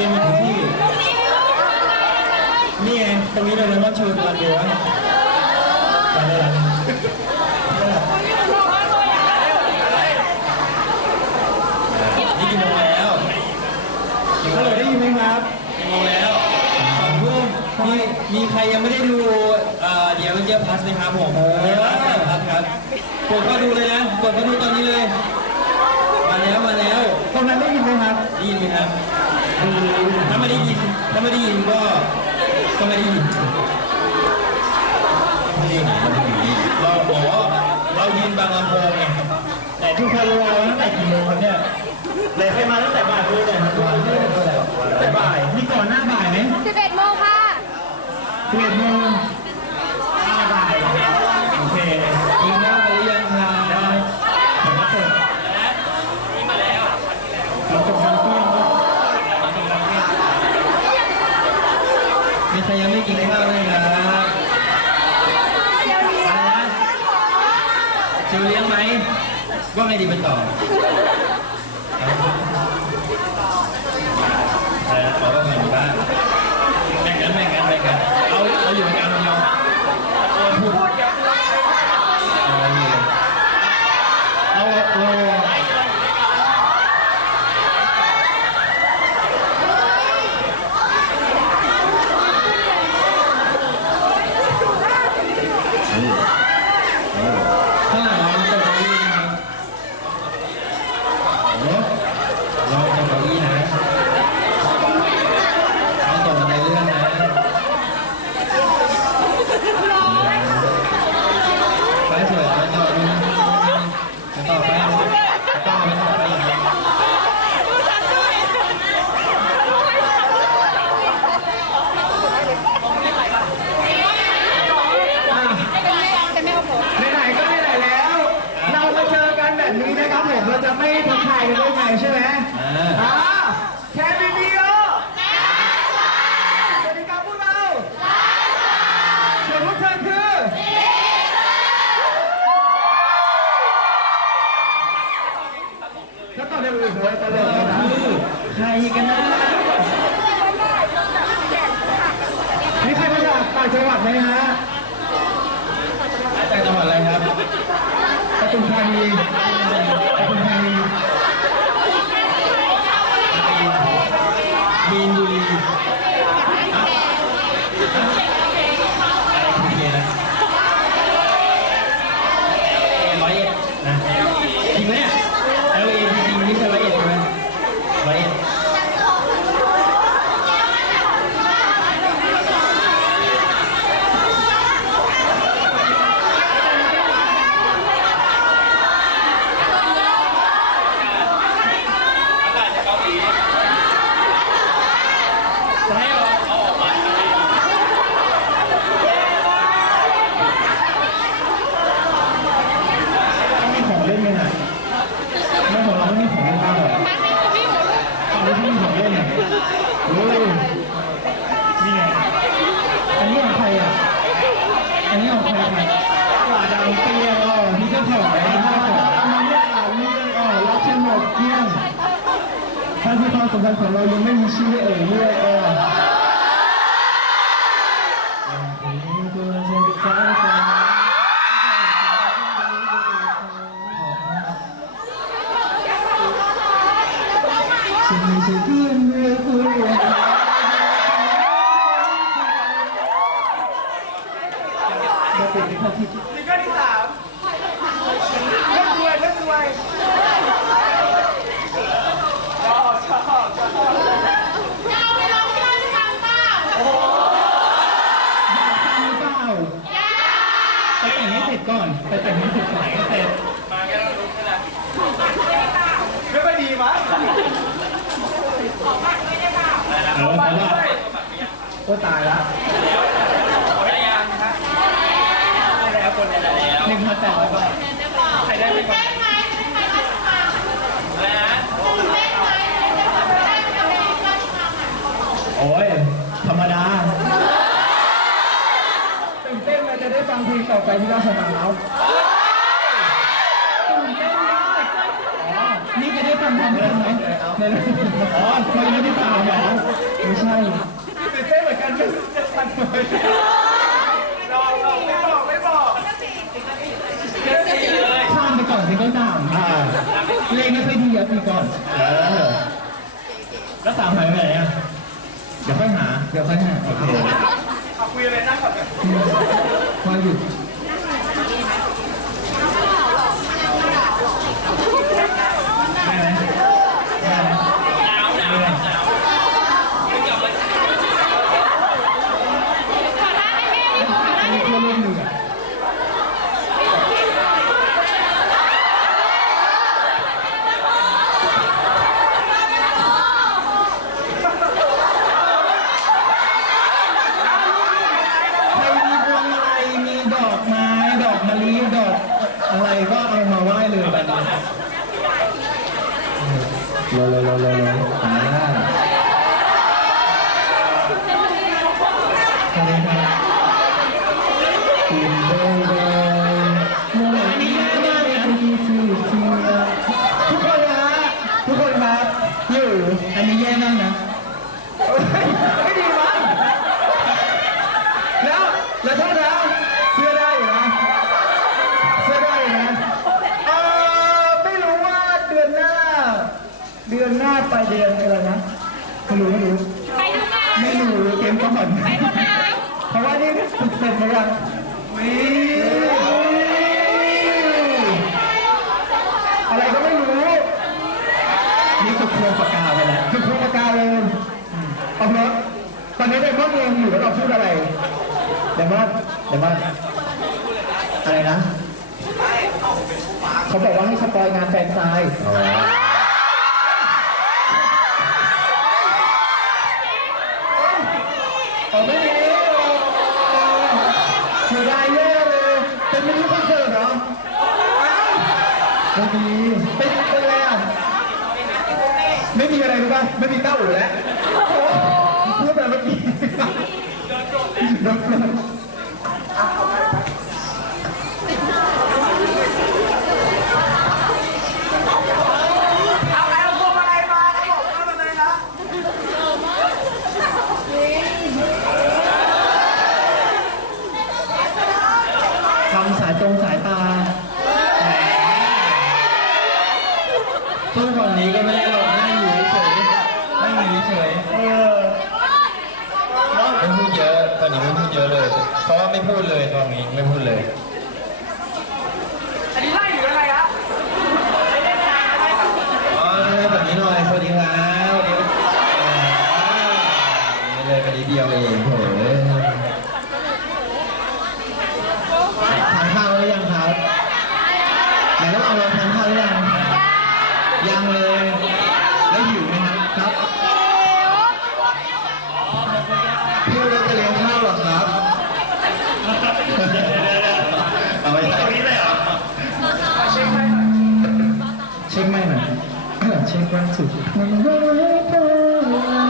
รียมอยู่ที่ นี่ไงตรงนี้เลยแล้วว่าชูตอนเดียวอะไปได้แล้วนี่กินโงแล้วเขาเลยได้ยินไหมครับกี่โมงแล้วเพื่มมีมีใครยังไม่ได้ดูเอ่อเดี๋ยวมันจะพัสไหมครับผมเดี๋ยวพัสพัสครับกดมาดูเลยนะกดมาดูตอนนี้เลย มาแล้วมาแล้ว ตรงนั้นได้ยินไหมครับ ได้ยินไหมครับ ถ้าไม่ได้ยินถ้าไม่ได้ยินก็ก็ไม่ได้ยินเราบอกว่าเรายินบางลำโพงไงแต่ทุกคนรอตั้งแต่กี่โมงครับเนี่ยเลยใครมาตั้งแต่บ่ายเลยนะครับบ่ายนี่ก่อนหน้าบ่ายไหมสิบเอ็ดโมงค่ะสิบเอ็ดโมง ไงดีไปต่อ ต่าจังหวัดไหนฮะต่จังหวัดอะไรครับปทุมธานี รอรอไม่บอกไม่บอกข้ามไปก่อนซิงก็ลสามเลงไม่ค่อยดีอะซิก่อนแล้วสามหายไปไหนอะเดี๋ยวค่อยหาเดี๋ยวค่อยหาโอเคคุยอะไรนั่งก่อหยุด อะไรก็เอามาไหว้เลยแบาเลย งอยู่แล้วเราพูดอะไรเดี๋ยวมาเดี๋ยวมาอะไรนะ เขาบอกว่าให้สปอยงานแฟนซายอ๋อเอาไม่มีคือได้เย่เลยเป็นมินิคอนเสิร์ตเหรอไม่มีเป็นอะไรอะไม่มีอะไรรู้ป่ะไม่มีเต้าหู้แล้ว 东海岸 เช็คไม่หน่อยเช็ควันสุดมันร้ายไ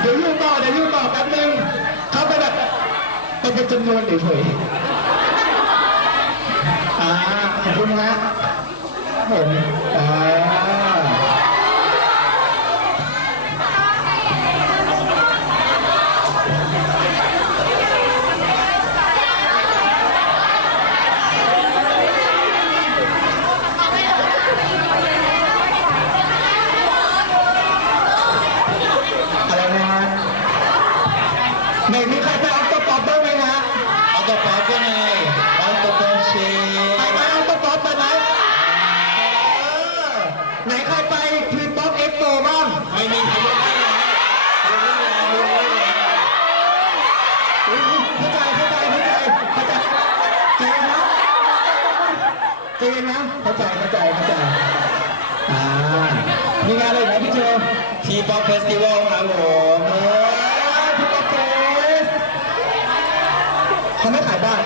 เดี๋ยวยู่ต่อเดี๋ยวยู่ต่อแป๊บนึงเขาไปแบบเป็นจำนวนเฉยๆอ่าขอบคุณฮะผมอ่า เจนนะเข้าใจเข้าใจเข้าใจอ่ามีงานอะไรอีกไหมพี่โจทีป๊อปเฟสติวัลครับผมเออพี่ป๊อปเฟสเขาไม่ขายบ้าน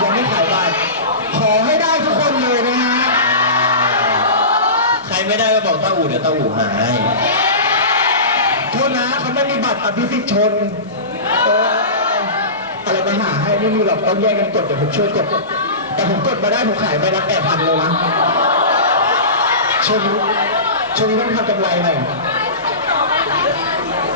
ยังไม่ขายบ้านขอให้ได้ทุกคนเลยนะฮะใครไม่ได้ก็บอกเต้าอู่เดี๋ยวเต้าอู่หายโทษนะเขาไม่มีบัตรอภิสิทธิ์ชนเอออะไรปัญหาให้ไม่มีหรอกต้องแยกกันกดเดี๋ยวผมช่วยกดแต่ ผมกดมาได้ผมขายไปละแปดพันเลยนะชนชนต้องทำกำไรหน่อย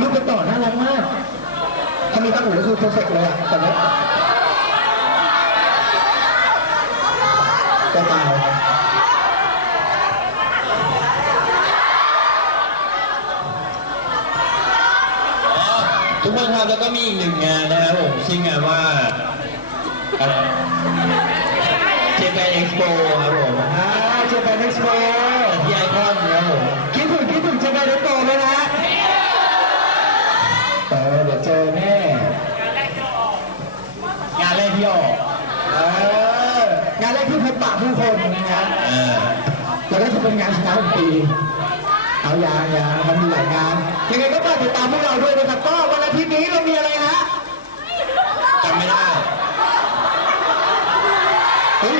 ลูกกระต่อน่ารักมากถ้ามีตั้งหูก็คือเพอร์เฟกเลยอะแต่เนี้ยก็ตายทุกคนครับแล้วก็มีอีกหนึ่งงานนะครับผมชื่องานว่าเจแปนเอ็ก ซ์โปครับผมอ่าเจแปนเอ็กซ์โปที่ไอคอนครับผมคิดถึงคิดถึงเจแปนเอ็กซ์โปไหมนะเออเดี๋ยวเจอแน่งานแรกที่ออกเอองานแรกที่พบปะผู้คนนะฮะอ่แล้วก็จะเป็นงานสุดท้ายของปีเอายางยางมันมีหลายงานยังไงก็ฝากติดตามพวกเราด้วยนะครับก็วันอาทิตย์นี้เรามีอะไรฮะ จำไม่ได้ เฮ้ย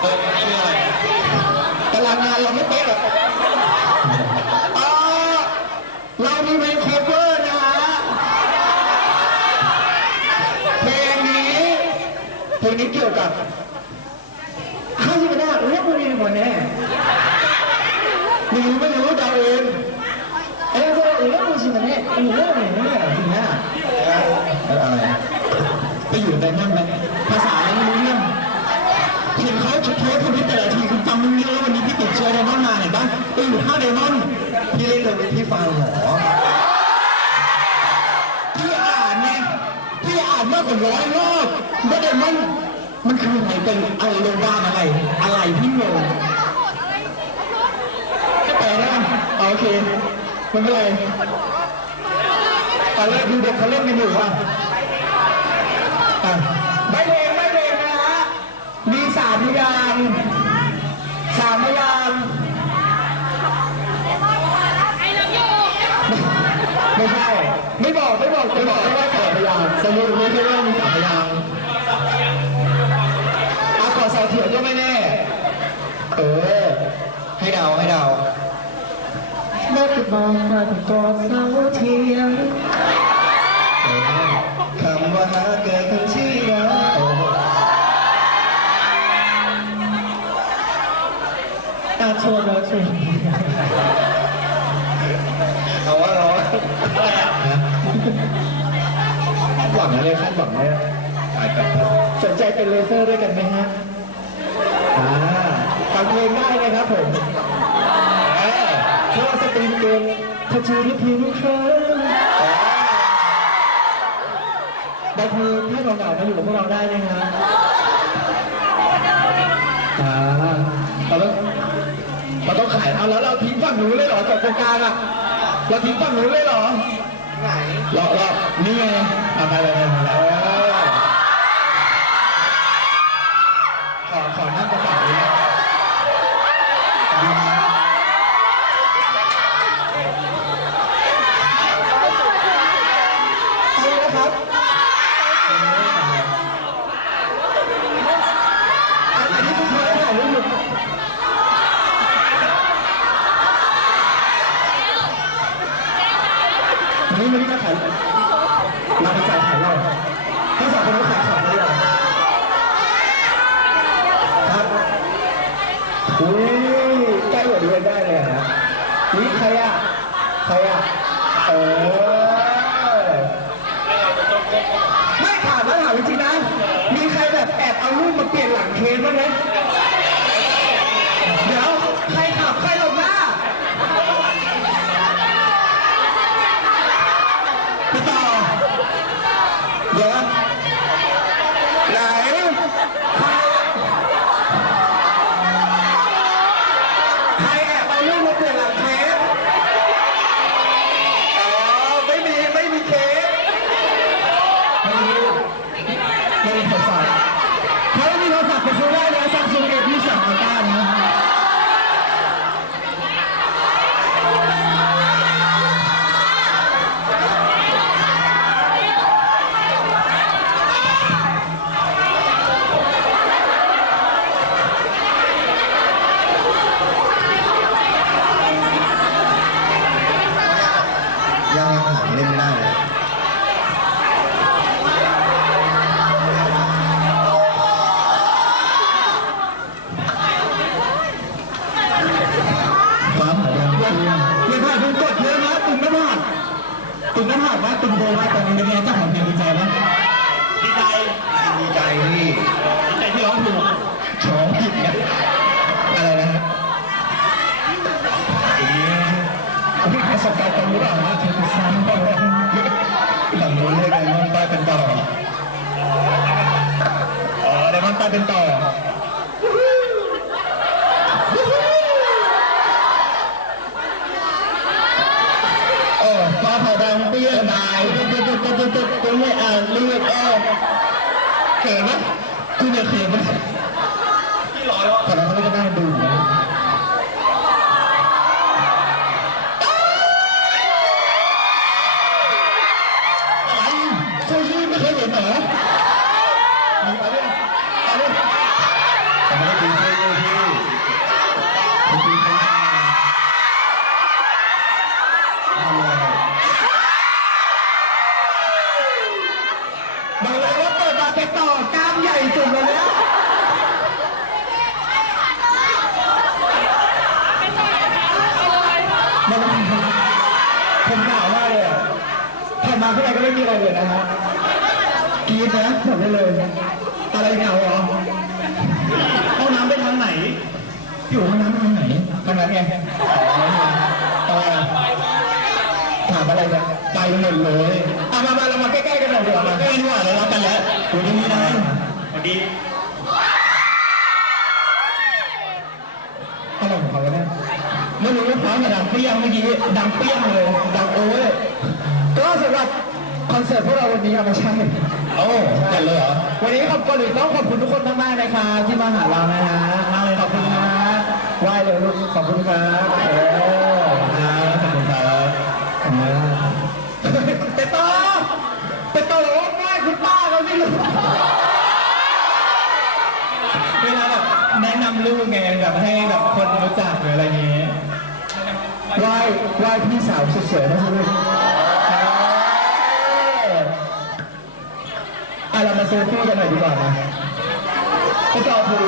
เออนี่คืออะไร ตารางงานเราไม่เป๊ะหรอกเอ่อเรามีเพลงโคเวอร์นะฮะ เพลงนี้ เพ ลนี้เกี่ยวกับข้าจะไม่ได้เรียกว่าเรียนก่แน่ไม่รู้ไม่รู้ดาวเองเอ้ยก็เรียกว่าสิมันแน่เออเรื่องอะไรเนี่ยจริงนะเอะไรไปอยู่ในนั่นไหมภาษาอะไรไม่รู้เรื่องเห็นเขาโพสต์ทวิตแต่ละทีคุณฟังม่รู้เรื่องแล้ววันนี้พี่ติดเชื้อไดมอนมาเห็นปะไปอยู่ข้าไดมอนพี่เล่นเลยพี่ฟังหรอ อ่านร้อยรอบว่าเดมอนมันคืออะไรเป็นอะไรโรงพยาบาลอะไร อะไรพี่งงจะแปลนะโอเค มันเป็นอะไรตอนแรกดูเด็กเขาเล่นกันอยู่อะ คืนมองมาถึงกอดเสาเทียมคำว่าหาเกิดขึ้นที่เราตาโชว์เราชวนเอาว่าเราหวังอะไรคาดหวังเลยสนใจเป็นเลเซอร์ด้วยกันไหมฮะอ่าฟังเพลงได้นะครับผม ตรีมเกมทัชชูทุกทีทุกครั้งบางทีถ้าเหงาๆมาอยู่กับพวกเราได้นะฮะอ่าเราต้องเราต้องขายเอาแล้วเราทิ้งฝั่งหนูเลยเหรอจบโครงการอะเราทิ้งฝั่งหนูเลยเหรอ ไหนรอรอนี่ไงเอาไปเลยไปเล อุ้ยใกล้กว่าดูกันได้เลยอะนะนี่ใครอะ ใครอะ เออ ไม่ถามแล้วถามจริงๆนะ มีใครแบบแอบเอารูปมาเปลี่ยนหลังเคสบ้างไหม อ๋อได นะฮะกรีดนะผมได้เลย อะไรเหงาเหรอห้องน้ำไปทางไหน อยู่ห้องน้ำทางไหนทางนั้นไงอ๋ออะไรอะถามอะไรเนี่ยไปหมดเลยเอามามาเรามาใกล้ๆกันหน่อยดีกว่ามาใกล้ดีกว่าเลยรักกันแล้ววันนี้นะสวัสดีอะไรของเขาเนี่ยไม่รู้ว่าฟ้ามันดังเปรี้ยงเมื่อกี้ดังเปรี้ยงเลยดังโอ้ยก็สำหรับค อนเสิร์ตพวกเราวันนี้เอามาใช่โอ้จัดเลยเหรอ วันนี้ขอบคุณหรือต้องขอบคุณทุกคนมากๆนะครับที่มาหาเรานะฮะมากเลยขอบคุณนะไหว้เลยลูกขอบคุณครับโอ้ขอบคุณครับขอบคุณครับเป็ดต่อเป็ดต่อหรือว่าไหว้คุณป้าเขาไม่รู้เวลาแบบแนะนำลูกไงแบบให้แบบคนรู้จักหรืออะไรอย่างเงี้ยไหว้ไหว้พี่สาวสวยๆนะใช่ไหมอะ เรามาเซลฟี่กันหน่อยดีกว่านะไปต่อถู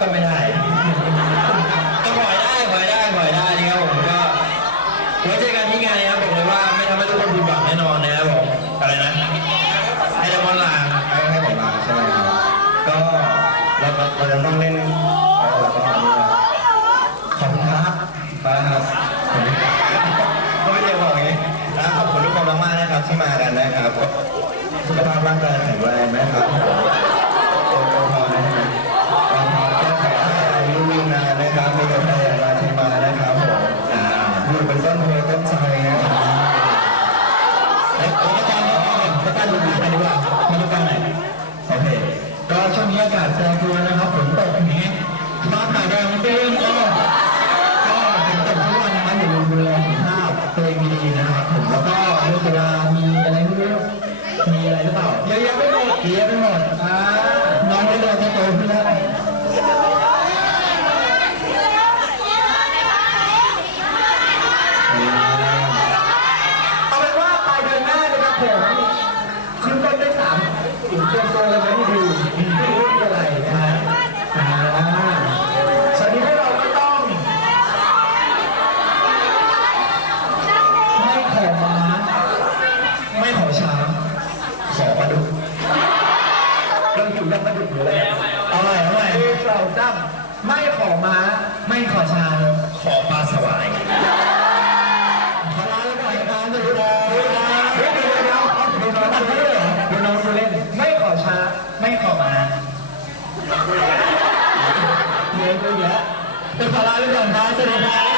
ก็ไม่ได้ก็ปล่อยได้ปล่อยได้ปล่อยได้นะครับผมก็ไว้เจอกันที่งานนะครับบอกเลยว่าไม่ทำให้ทุกคนผิดหวังแน่นอนนะครับผมอะไรนะไอเดมอนลาให้ผมลาใช่ไหมครับก็เราเราจะต้องเล่นขอบคุณครับครับขอบคุณทุกคนมากๆนะครับที่มากันนะครับสุขภาพร่างกายแข็งแรง นี้อากาศแปรปรวนนะครับฝนตกนี้ฟ้าผ่าแดงเตือน Kepala lu.